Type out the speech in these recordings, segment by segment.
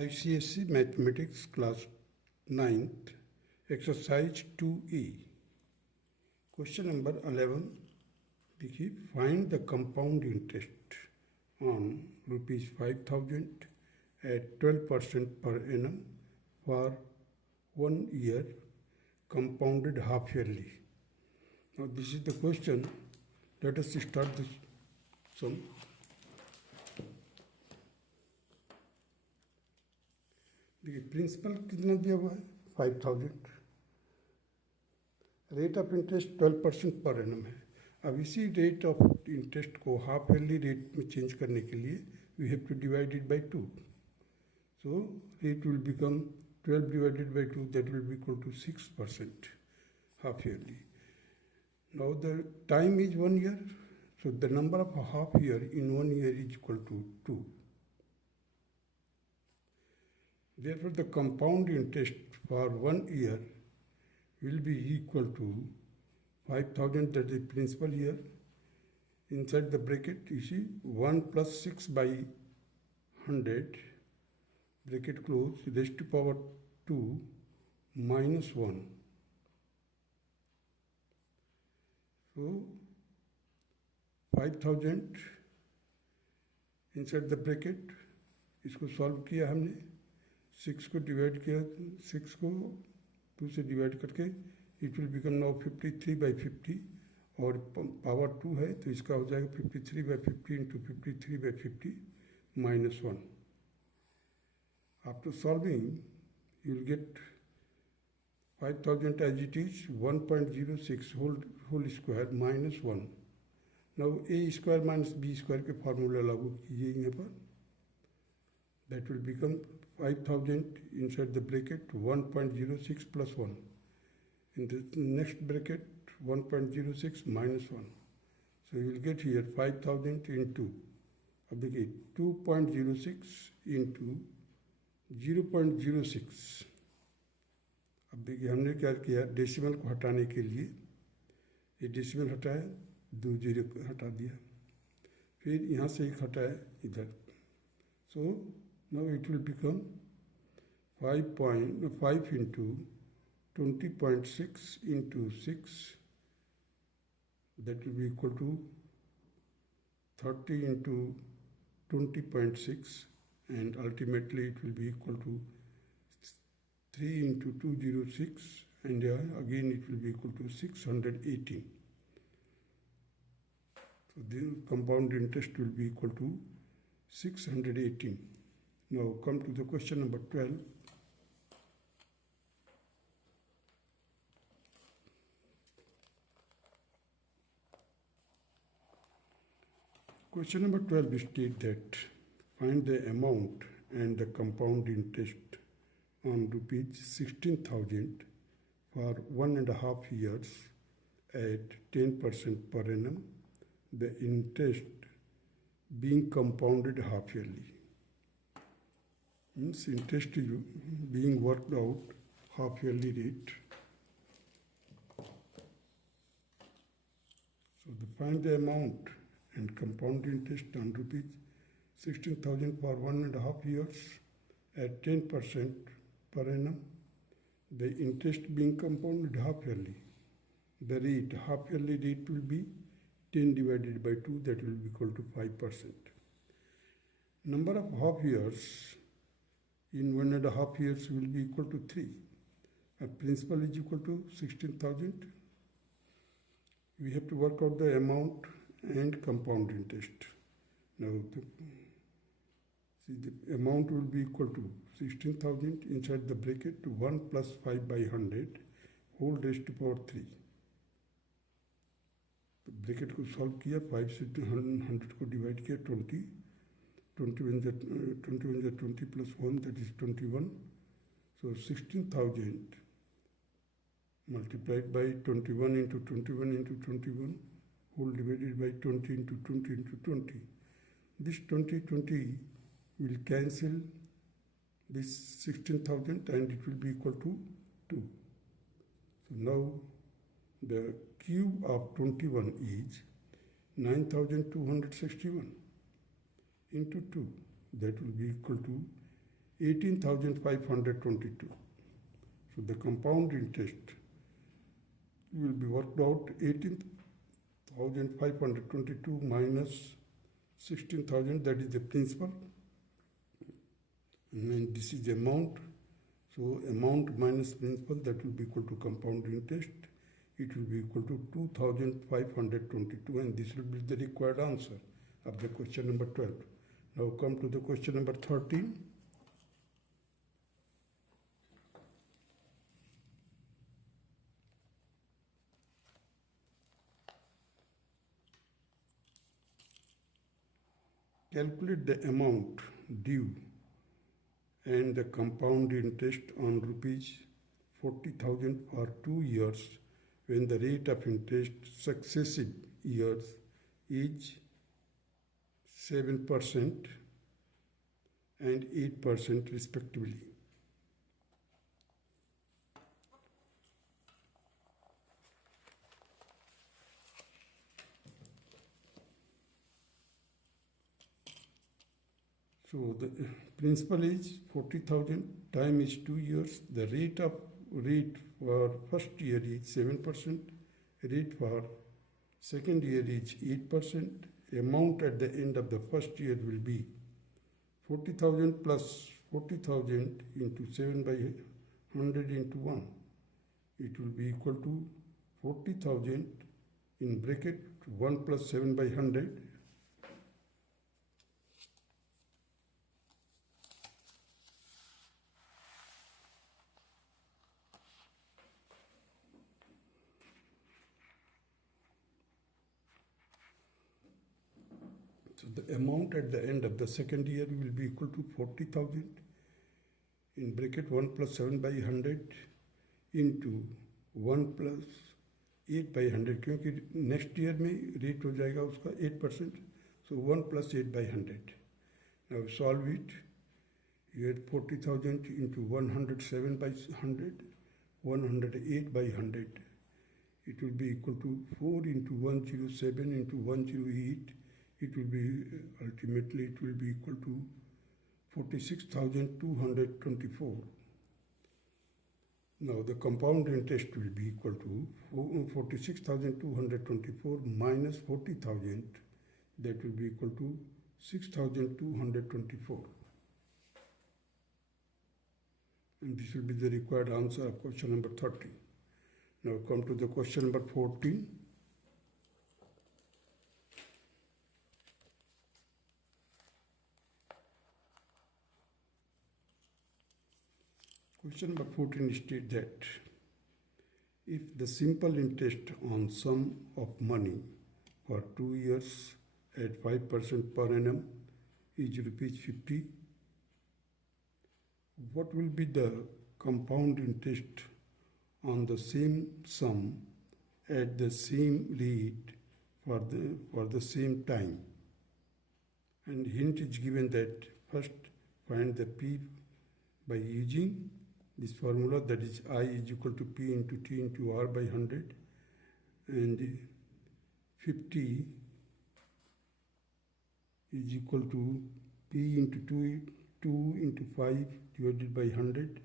ICSE Mathematics Class 9th, Exercise 2E. Question number 11. देखिए, find the compound interest on rupees 5,000 at 12% per annum for 1 year compounded half yearly. Now this is the question. Let us start this sum. देखिए, principal कितना दिया हुआ है 5,000, rate of interest 12% per annum है. अब इसी rate of interest को half yearly rate में चेंज करने के लिए we have to divide it by 2. So rate will become 12 divided by 2, that will be equal to 6% half yearly. Now the time is 1 year, so the number of half year in 1 year is equal to 2. Therefore, the compound interest for 1 year will be equal to 5,000, that is principal here. Inside the bracket, you see 1 plus 6 by 100, bracket close, raised to power 2 minus 1. So, 5,000 inside the bracket, इसको solve किया हमने, 6 को divide किया, 6 को 2 से divide करके it will become now 53/50, और power 2 है तो इसका हो जाएगा 53/50 into 53/50 minus 1. After solving, you will get 5,000 as it is, 1.06 whole square minus 1. Now a square minus b square के फार्मूला लागू कीजिए यहाँ पर. That will become 5,000 inside the bracket 1.06 plus 1. In the next bracket 1.06 minus 1. So you will get here 5,000 into, अब देखिए 2.06 into 0.06. अब देखिए हमने क्या किया, डेसिमल को हटाने के लिए ये डेसिमल हटाया, 2 जीरो हटा दिया, फिर यहाँ से एक हटाया इधर. So now it will become 5 into 20.6 into 6, that will be equal to 30 into 20.6, and ultimately it will be equal to 3 into 206, and again it will be equal to 618. So the compound interest will be equal to 618. Now come to the question number 12. Question number 12 states that find the amount and the compound interest on rupees 16,000 for 1.5 years at 10% per annum, the interest being compounded half yearly. Means interest is being worked out half yearly rate. So find the amount and compound interest on rupees 16,000 for 1.5 years at 10% per annum, the interest being compounded half yearly. The rate, half yearly rate will be 10 divided by 2, that will be equal to 5%. Number of half years in 1.5 years will be equal to 3. Principal is equal to 16,000. We have to work out the amount and compound interest. Now the amount will be equal to 16,000 inside the bracket 1 plus 5 by 100 whole raised to power 3. तो bracket को solve किया, 5 से 100 को divide किया, 20 plus 1, that is 21. So 16,000 multiplied by 21 into 21 into 21 whole divided by 20 into 20 into 20. This 20 will cancel this 16,000 and it will be equal to 2. So now the cube of 21 is 9,261 into 2, that will be equal to 18,522. So the compound interest will be worked out 18,522 minus 16,000, that is the principal. And then this is the amount. So amount minus principal, that will be equal to compound interest. It will be equal to 2,522, and this will be the required answer of the question number 12. Now come to the question number 13. Calculate the amount due and the compound interest on rupees 40,000 for 2 years when the rate of interest successive years is 7% and 8% respectively. So the principal is 40,000, time is 2 years. The rate for first year is 7%, rate for second year is 8%. Amount at the end of the first year will be 40,000 plus 40,000 into 7 by 100 into 1. It will be equal to 40,000 in bracket 1 plus 7 by 100. So the amount at the end of the second year will be equal to 40,000 in bracket 1 plus 7 by 100 into 1 plus 8 by 100, क्योंकि next year में rate हो जाएगा उसका 8%, so 1 plus 8 by 100. Now solve it. Here 40,000 into 107 by 100, 108 by 100. It will be equal to 4 into 107 into 108. It will be ultimately it will be equal to 46,224. Now the compound interest will be equal to 46,224 minus 40,000. That will be equal to 6,224. And this will be the required answer of question number 30. Now come to the question number 14. Question number 14 states that if the simple interest on sum of money for 2 years at 5% per annum is rupees 50, what will be the compound interest on the same sum at the same rate for the same time? And hint is given that first find the P by using this formula, that is I is equal to P into T into R by 100, and 50 is equal to P into 2 into 5 divided by 100.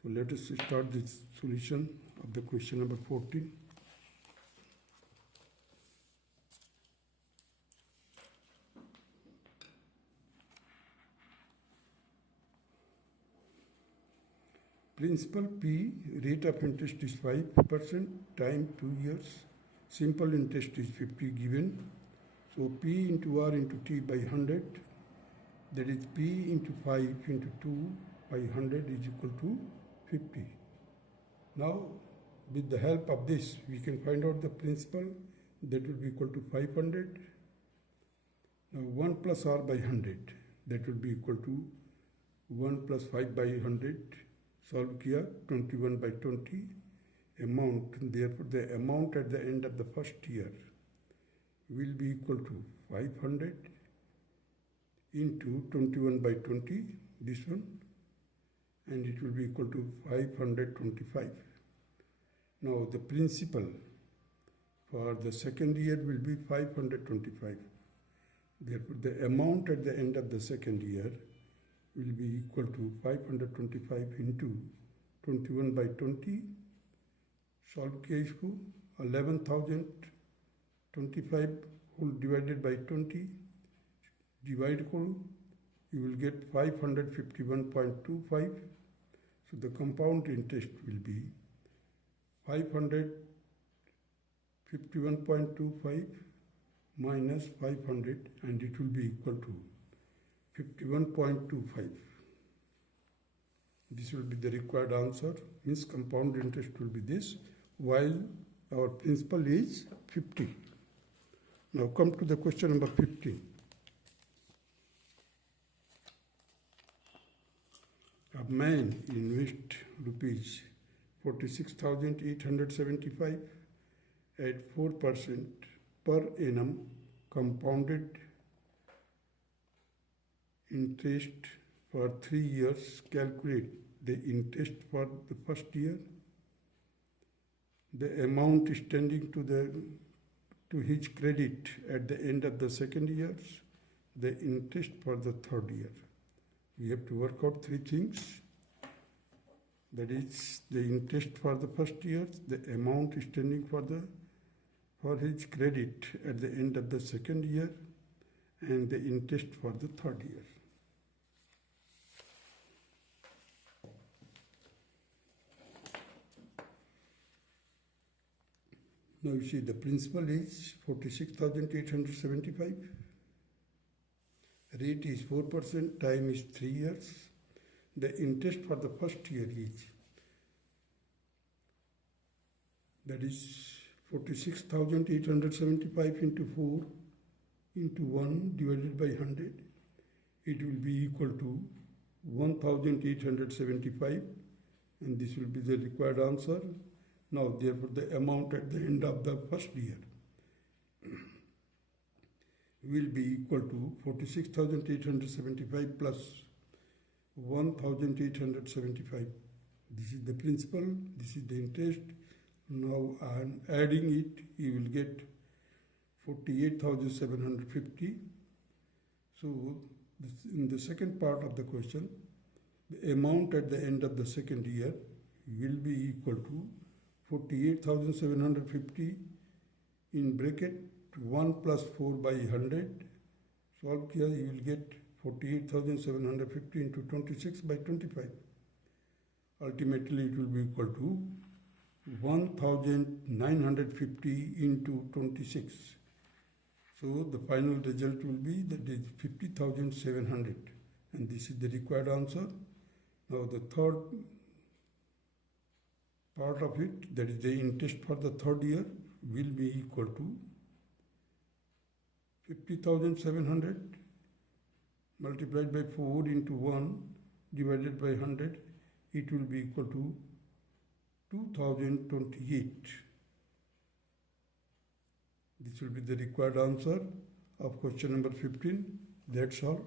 So let us start this solution of the question number 14. Principal P, rate of interest is 5%, time 2 years, simple interest is 50 given. So P into R into T by 100, that is P into 5 into 2 by 100 is equal to 50. Now with the help of this we can find out the principal, that will be equal to 500. Now 1 plus R by 100, that will be equal to 1 plus 5 by 100. Solve किया 21 by 20 amount. Therefore the amount at the end of the first year will be equal to 500 into 21 by 20, this one, and it will be equal to 525. Now the principal for the second year will be 525. Therefore the amount at the end of the second year will be equal to 525 into 21 by 20. Solve किया इसको 11,025 whole divided by 20. Divide करो, you will get 551.25. So the compound interest will be 551.25 minus 500, and it will be equal to 51.25. This will be the required answer. Means compound interest will be this, while our principal is 50. Now come to the question number 15. A man invests rupees 46,875 at 4% per annum compounded interest for 3 years. Calculate the interest for the first year, the amount standing to his credit at the end of the second year, the interest for the third year. We have to work out three things. That is the interest for the first year, the amount standing for his credit at the end of the second year, and the interest for the third year. Now you see the principal is 46,875. Rate is 4%, time is 3 years. The interest for the first year is, that is 46,875 into 4 into 1 divided by 100. It will be equal to 1,875, and this will be the required answer. Now therefore the amount at the end of the first year will be equal to 46,875 plus 1,875. This is the principal, this is the interest. Now I am adding it, you will get 48,750. So in the second part of the question, the amount at the end of the second year will be equal to 48,750 in bracket 1 plus 4 by 100. Solve here, you will get 48,750 into 26 by 25. Ultimately, it will be equal to 1,950 into 26. So the final result will be that is 50,700, and this is the required answer. Now the third part of it, that is the interest for the third year, will be equal to 50,700 multiplied by 4 into 1 divided by 100. It will be equal to 2028. This will be the required answer of question number 15. That's all.